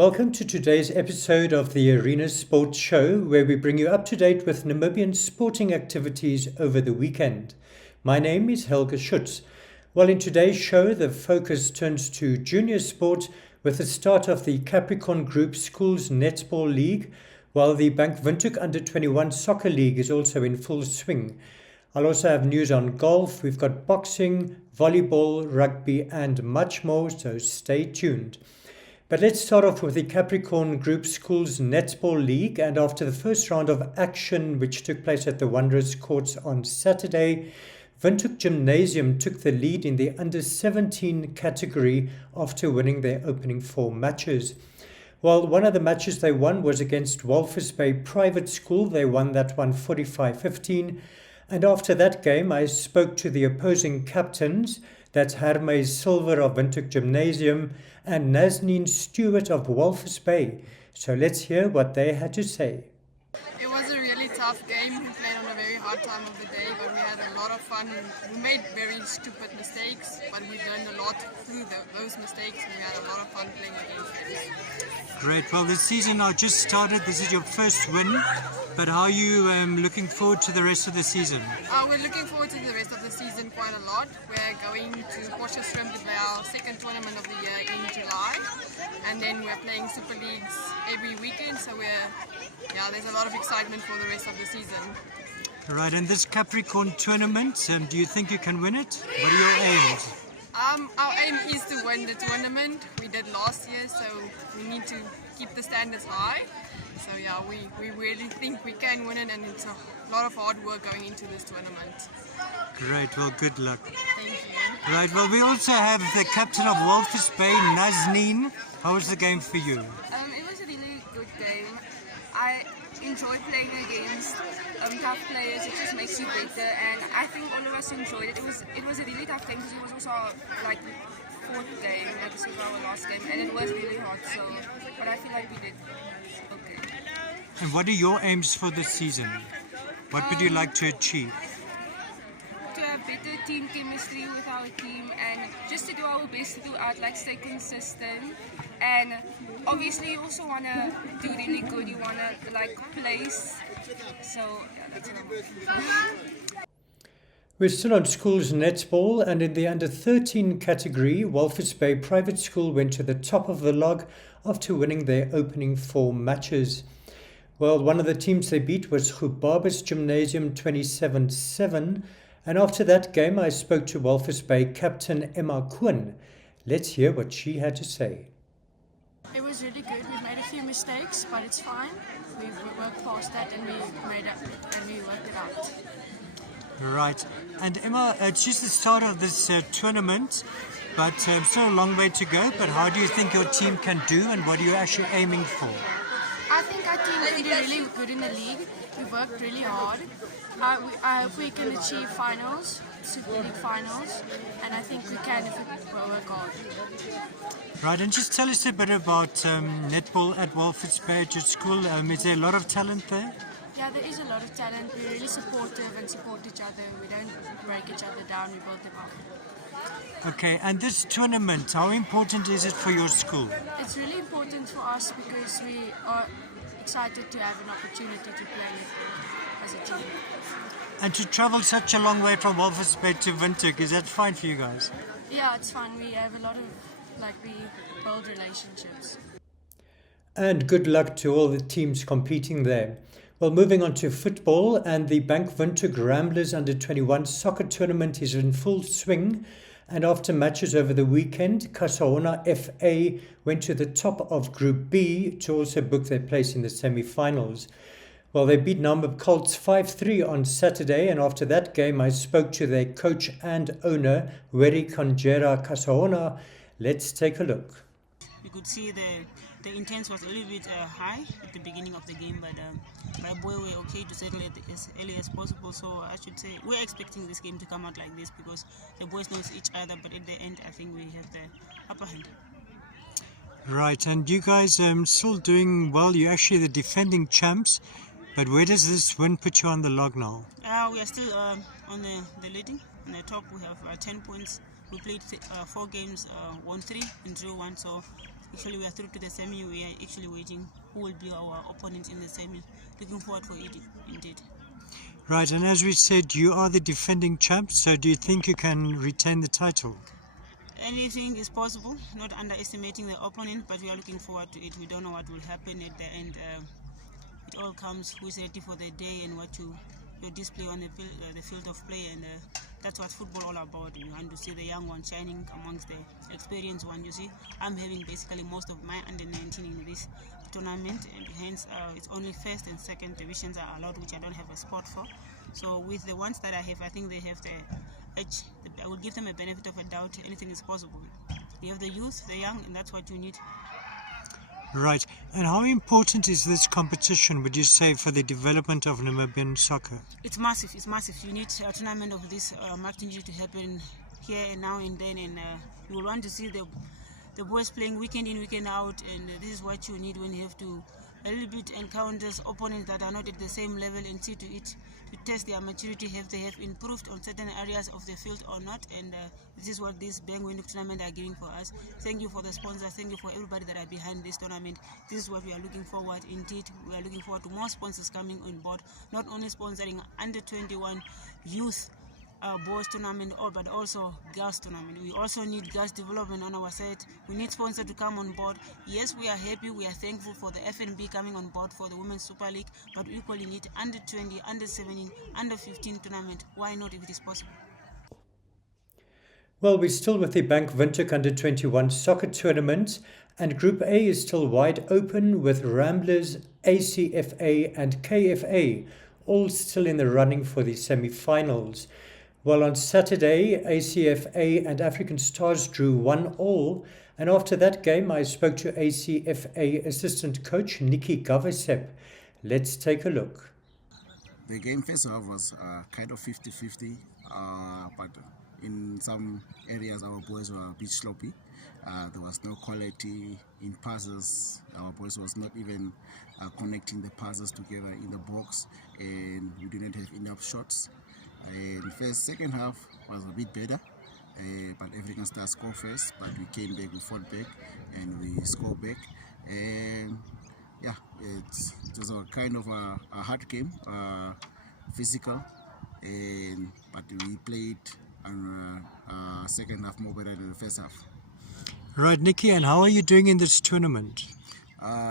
Welcome to today's episode of the Arena Sports Show, where we bring you up to date with Namibian sporting activities over the weekend. My name is Helge Schütz. Well, in today's show, the focus turns to junior sport with the start of the Capricorn Group Schools Netball League, while the Bank Windhoek Under-21 Soccer League is also in full swing. I'll also have news on golf. We've got boxing, volleyball, rugby, and much more, so stay tuned. But let's start off with the Capricorn Group Schools Netball League, and after the first round of action which took place at the Wanderers Courts on Saturday, Windhoek Gymnasium took the lead in the under-17 category after winning their opening 4 matches. Well, one of the matches they won was against Walvis Bay Private School. They won that one 45-15. And after that game, I spoke to the opposing captains, that's Hermes Silver of Windhoek Gymnasium and Nazneen Stewart of Walvis Bay. So let's hear what they had to say. It was a really tough game. We played on a very hard time of the day, but we had a lot of fun. We made very stupid mistakes, but we learned a lot through those mistakes, and we had a lot of fun playing against them. Great. Well, the season now just started. This is your first win, but how are you looking forward to the rest of the season? We're looking forward to the rest of the season quite a lot. We're going to Potchefstroom to play our second tournament of the year in July, and then we're playing Super Leagues every weekend, so there's a lot of excitement for the rest of the season. Right, and this Capricorn tournament, do you think you can win it? What are your aims? Our aim is to win the tournament. We did last year, so we need to keep the standards high. So we really think we can win it, and it's a lot of hard work going into this tournament. Great, well, good luck. Thank you. Right, well, we also have the captain of Walvis Bay, Nazneen. How was the game for you? It was a really good game. I enjoyed playing against tough players. It just makes you better, and I think all of us enjoyed it. It was a really tough game because it was also our fourth game. This was our last game, and it was really hard. So, but I feel like we did okay. And what are your aims for this season? What would you like to achieve? To have better team chemistry with our team, and just to do our best to stay consistent. And obviously you also want to do really good. You want to place. So that's what I'm working for. We're still on schools netball, and in the under-13 category, Walvis Bay Private School went to the top of the log after winning their opening 4 matches. Well, one of the teams they beat was Gubabis Gymnasium 27-7, and after that game I spoke to Walvis Bay captain Emma Koen. Let's hear what she had to say. It was really good. We made a few mistakes, but it's fine. We worked past that and we worked it out. Right. And Emma, it's just the start of this tournament, but still a long way to go. But how do you think your team can do, and what are you actually aiming for? I think our team can do really good in the league. We worked really hard. I hope we can achieve finals, Super League finals, and I think we can if we work hard. Right, and just tell us a bit about netball at Walvis Bay at your school. Is there a lot of talent there? Yeah, there is a lot of talent. We're really supportive and support each other. We don't break each other down, we build them up. Okay, and this tournament, how important is it for your school? It's really important for us because we are excited to have an opportunity to play as a team. And to travel such a long way from Walvis Bay to Windhoek, is that fine for you guys? Yeah, it's fun. We have a lot of, we build relationships. And good luck to all the teams competing there. Well, moving on to football, and the Bank Windhoek Ramblers Under-21 soccer tournament is in full swing. And after matches over the weekend, Kasaona FA went to the top of Group B to also book their place in the semi-finals. Well, they beat Namib Colts 5-3 on Saturday, and after that game I spoke to their coach and owner, Weri Conjera Kasaona. Let's take a look. We could see the intent was a little bit high at the beginning of the game, but my boy were okay to settle it as early as possible. So I should say we're expecting this game to come out like this because the boys know each other, but at the end I think we have the upper hand. Right, and you guys still doing well. You're actually the defending champs, but where does this win put you on the log now? We are still on the leading. On the top we have 10 points. We played 4 games, won 3 and drew 1, so actually we are through to the semi. We are actually waiting who will be our opponent in the semi. Looking forward for it indeed. Right, and as we said, you are the defending champ, so do you think you can retain the title? Anything is possible, not underestimating the opponent, but we are looking forward to it. We don't know what will happen at the end. It all comes who is ready for the day and what you display on the field of play, and that's what football all about. You want to see the young one shining amongst the experienced one. You see, I'm having basically most of my under 19 in this tournament, and hence it's only first and second divisions are allowed, which I don't have a spot for. So with the ones that I have, I think they have the edge. I will give them a benefit of a doubt. Anything is possible. You have the youth, the young, and that's what you need. Right, and how important is this competition, would you say, for the development of Namibian soccer? It's massive, it's massive. You need a tournament of this magnitude to happen here and now and then, and you will want to see the boys playing weekend in, weekend out, and this is what you need when you have to a little bit encounter opponents that are not at the same level, and see to it to test their maturity, have they have improved on certain areas of the field or not, and this is what this Bang Windhoek tournament are giving for us. Thank you for the sponsors, thank you for everybody that are behind this tournament. This is what we are looking forward. Indeed, we are looking forward to more sponsors coming on board, not only sponsoring under 21 youth boys tournament, but also girls tournament. We also need girls development on our side. We need sponsors to come on board. Yes, we are happy, we are thankful for the FNB coming on board for the Women's Super League, but we equally need under 20, under 17, under 15 tournament. Why not if it is possible? Well, we're still with the Bank Windhoek Under 21 soccer tournament, and Group A is still wide open with Ramblers, ACFA and KFA all still in the running for the semi-finals. Well, on Saturday, ACFA and African Stars drew 1-1, and after that game, I spoke to ACFA assistant coach Nikki Gavasep. Let's take a look. The game first half was kind of 50-50, but in some areas our boys were a bit sloppy. There was no quality in passes. Our boys was not even connecting the passes together in the box, and we didn't have enough shots. And second half was a bit better, but African Stars scored first, but we came back, we fought back, and we scored back. And yeah, it was a kind of a hard game, physical, but we played second half more better than the first half. Right, Nikki, and how are you doing in this tournament?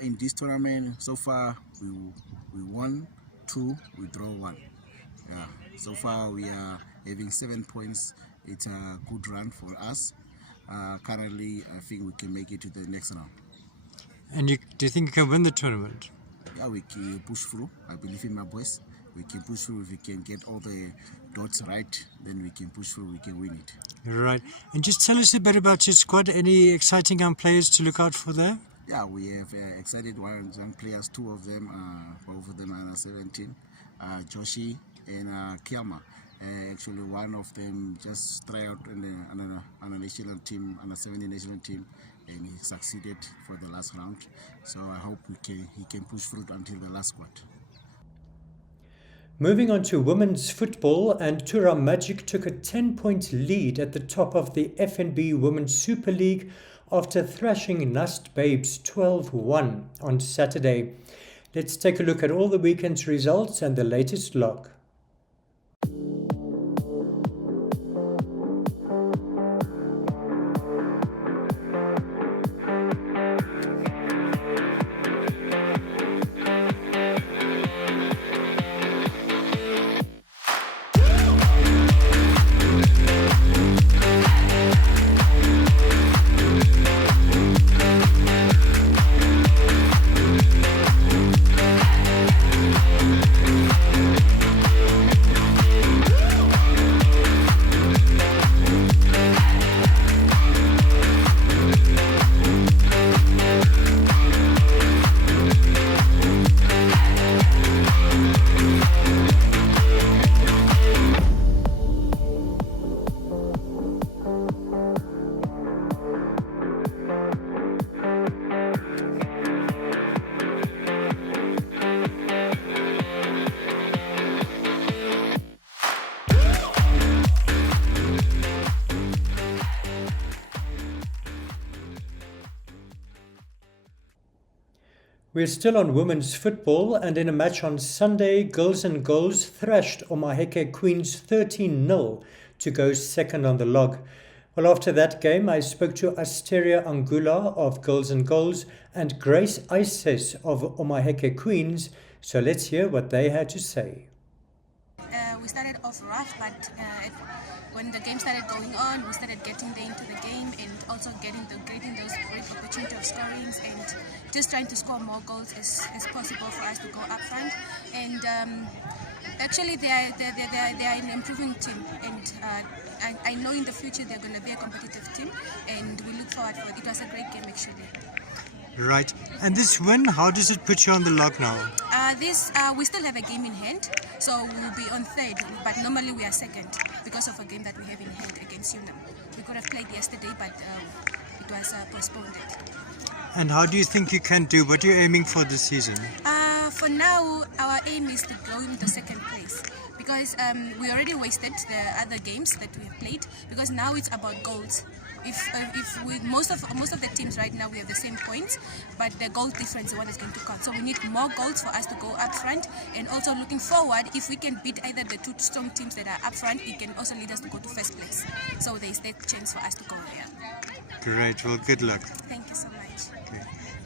In this tournament, so far we won 2, we draw 1. Yeah, so far we are having 7 points. It's a good run for us. Currently, I think we can make it to the next round. And do you think you can win the tournament? Yeah, we can push through. I believe in my boys. We can push through. If we can get all the dots right, then we can push through, we can win it. Right. And just tell us a bit about your squad. Any exciting young players to look out for there? Yeah, we have excited young players, 2 of them, both of them are under 17, Joshi and Kiama. Actually, one of them just tried out on a national team, on a 17 national team, and he succeeded for the last round. So I hope he can push through until the last squad. Moving on to women's football, and Tura Magic took a 10-point lead at the top of the FNB Women's Super League after thrashing Nust Babes 12-1 on Saturday. Let's take a look at all the weekend's results and the latest log. We're still on women's football, and in a match on Sunday, Girls and Goals thrashed Omaheke Queens 13-0 to go second on the log. Well, after that game, I spoke to Asteria Angula of Girls and Goals and Grace Ises of Omaheke Queens, so let's hear what they had to say. We started off rough, but when the game started going on, we started getting into the game and also getting those great opportunity of scorings and just trying to score more goals as possible for us to go up front. And actually, they are an improving team, and I know in the future they're going to be a competitive team, and we look forward for it. It was a great game actually. Right. And this win, how does it put you on the log now? We still have a game in hand, so we'll be on third, but normally we are second because of a game that we have in hand against UNAM. We could have played yesterday, but it was postponed. And how do you think you can do? What are you aiming for this season? For now, our aim is to go into second place because we already wasted the other games that we have played, because now it's about goals. If we most of the teams right now we have the same points, but the goal difference is what is going to count. So we need more goals for us to go up front, and also looking forward, if we can beat either the two strong teams that are up front, it can also lead us to go to first place. So there is that chance for us to go there. Great. Well, good luck. Thank you so much. Okay.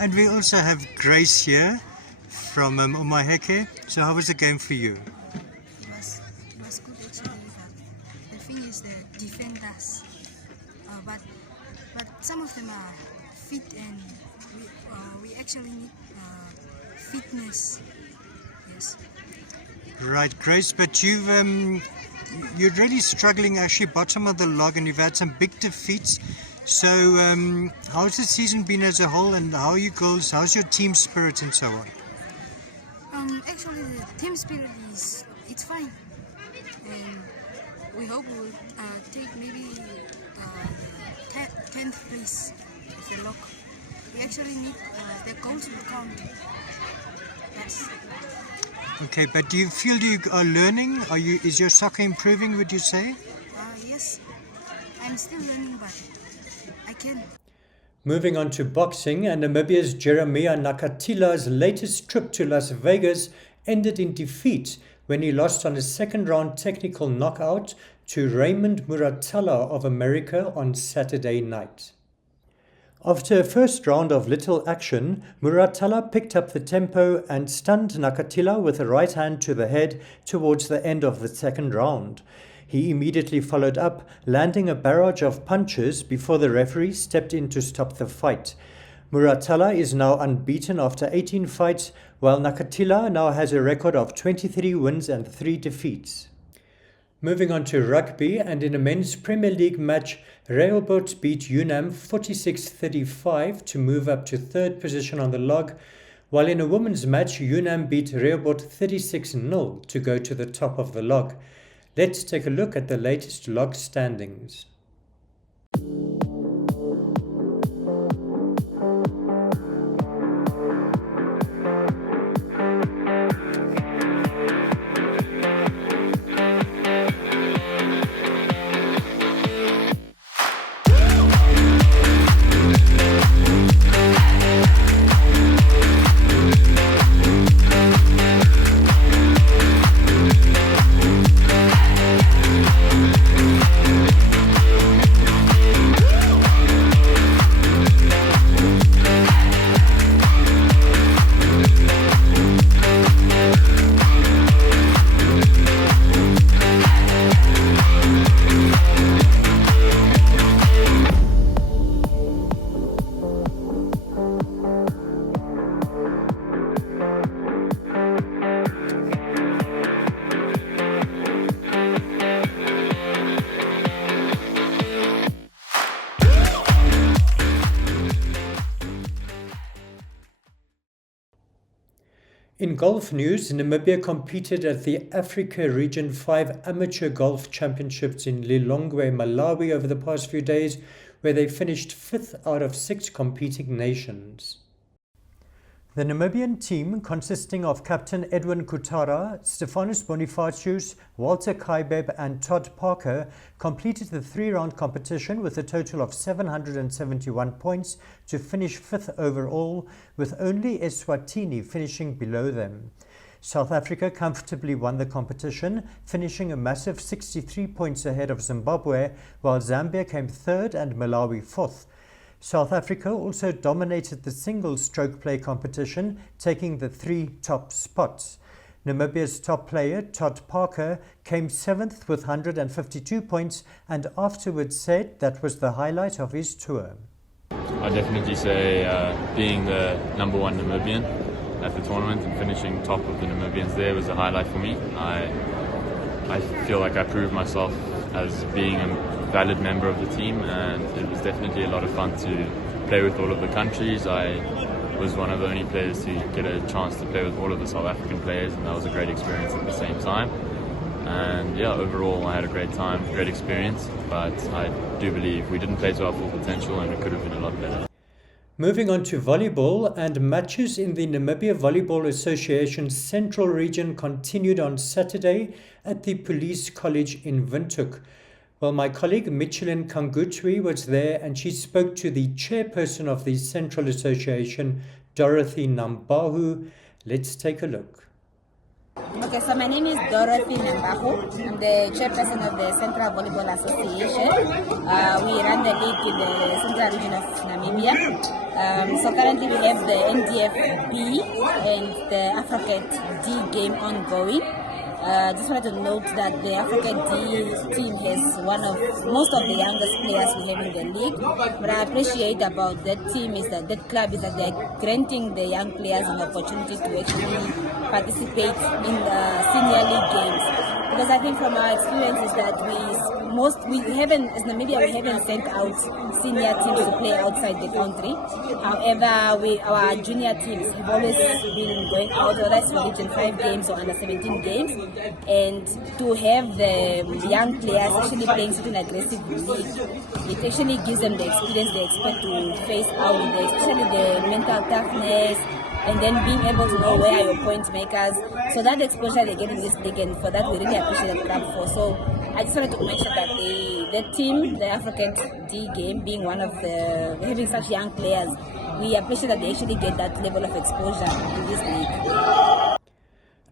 And we also have Grace here from Omaheke. So how was the game for you? It was good actually. The thing is the defenders, but some of them are fit, and we actually need fitness. Yes. Right, Grace. But you're really struggling, actually bottom of the log, and you've had some big defeats. So how's the season been as a whole, and how are you girls? How's your team spirit and so on? Actually, the team spirit it's fine, and we hope we will take maybe the 10th place of the log. We actually need the goals will count. Yes. Okay, but do you feel you are learning? Is your soccer improving, would you say? Yes, I'm still learning, but I can. Moving on to boxing, and Namibia's Jeremiah Nakatila's latest trip to Las Vegas ended in defeat when he lost on a second-round technical knockout to Raymond Muratalla of America on Saturday night. After a first round of little action, Muratalla picked up the tempo and stunned Nakatila with a right hand to the head towards the end of the second round. He immediately followed up, landing a barrage of punches before the referee stepped in to stop the fight. Muratalla is now unbeaten after 18 fights, while Nakatila now has a record of 23 wins and 3 defeats. Moving on to rugby, and in a men's Premier League match, Rehoboth beat UNAM 46-35 to move up to third position on the log, while in a women's match, UNAM beat Rehoboth 36-0 to go to the top of the log. Let's take a look at the latest log standings. In golf news, Namibia competed at the Africa Region 5 Amateur Golf Championships in Lilongwe, Malawi over the past few days, where they finished 5th out of 6 competing nations. The Namibian team, consisting of Captain Edwin Kutara, Stefanus Bonifacius, Walter Kaibeb and Todd Parker, completed the three-round competition with a total of 771 points to finish fifth overall, with only Eswatini finishing below them. South Africa comfortably won the competition, finishing a massive 63 points ahead of Zimbabwe, while Zambia came third and Malawi fourth. South Africa also dominated the singles stroke play competition, taking the three top spots. Namibia's top player, Todd Parker, came seventh with 152 points and afterwards said that was the highlight of his tour. I'd definitely say being the number one Namibian at the tournament and finishing top of the Namibians there was a highlight for me. I feel like I proved myself as being a valid member of the team, and it was definitely a lot of fun to play with all of the countries. I was one of the only players to get a chance to play with all of the South African players, and that was a great experience at the same time. And yeah, overall I had a great time, great experience, but I do believe we didn't play to our full potential and it could have been a lot better. Moving on to volleyball, and matches in the Namibia Volleyball Association's Central Region continued on Saturday at the Police College in Windhoek. Well, my colleague Michelin Kangutwi was there and she spoke to the chairperson of the Central Association, Dorothy Nambahu. Let's take a look. Okay, so my name is Dorothy Nambahu. I'm the chairperson of the Central Volleyball Association. We run the league in the Central region of Namibia. So currently we have the NDF B and the Africat D game ongoing. Just wanted to note that the Africa D team has most of the youngest players we have in the league. What I appreciate about that team is that club is that they're granting the young players an opportunity to actually participate in the senior league games. Because I think from our experience is that as Namibia, we haven't sent out senior teams to play outside the country. However, our junior teams have always been going out, whether it's for Region 5 games or under 17 games. And to have the young players actually playing such an aggressive league, it actually gives them the experience they expect to face out, especially the mental toughness, and then being able to know where are your point makers. So that exposure they get in this league, and for that we really appreciate the club for. So I just wanted to mention that the team, the African D game, being one of having such young players, we appreciate that they actually get that level of exposure in this league.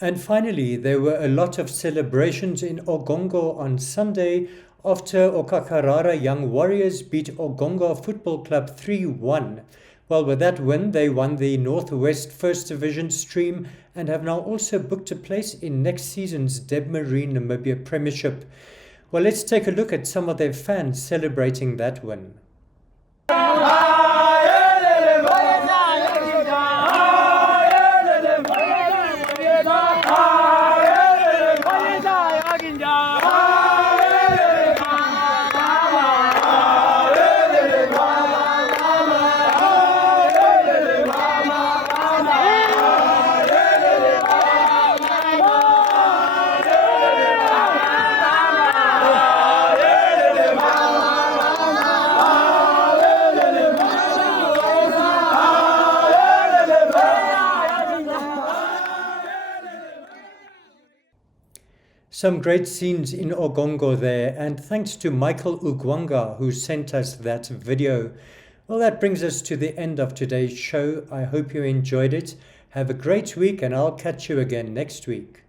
And finally, there were a lot of celebrations in Ogongo on Sunday after Okakarara Young Warriors beat Ogongo Football Club 3-1. Well, with that win, they won the Northwest First Division stream and have now also booked a place in next season's Debmarine Namibia Premiership. Well, let's take a look at some of their fans celebrating that win. Some great scenes in Ogongo there, and thanks to Michael Ugwanga who sent us that video. Well, that brings us to the end of today's show. I hope you enjoyed it. Have a great week and I'll catch you again next week.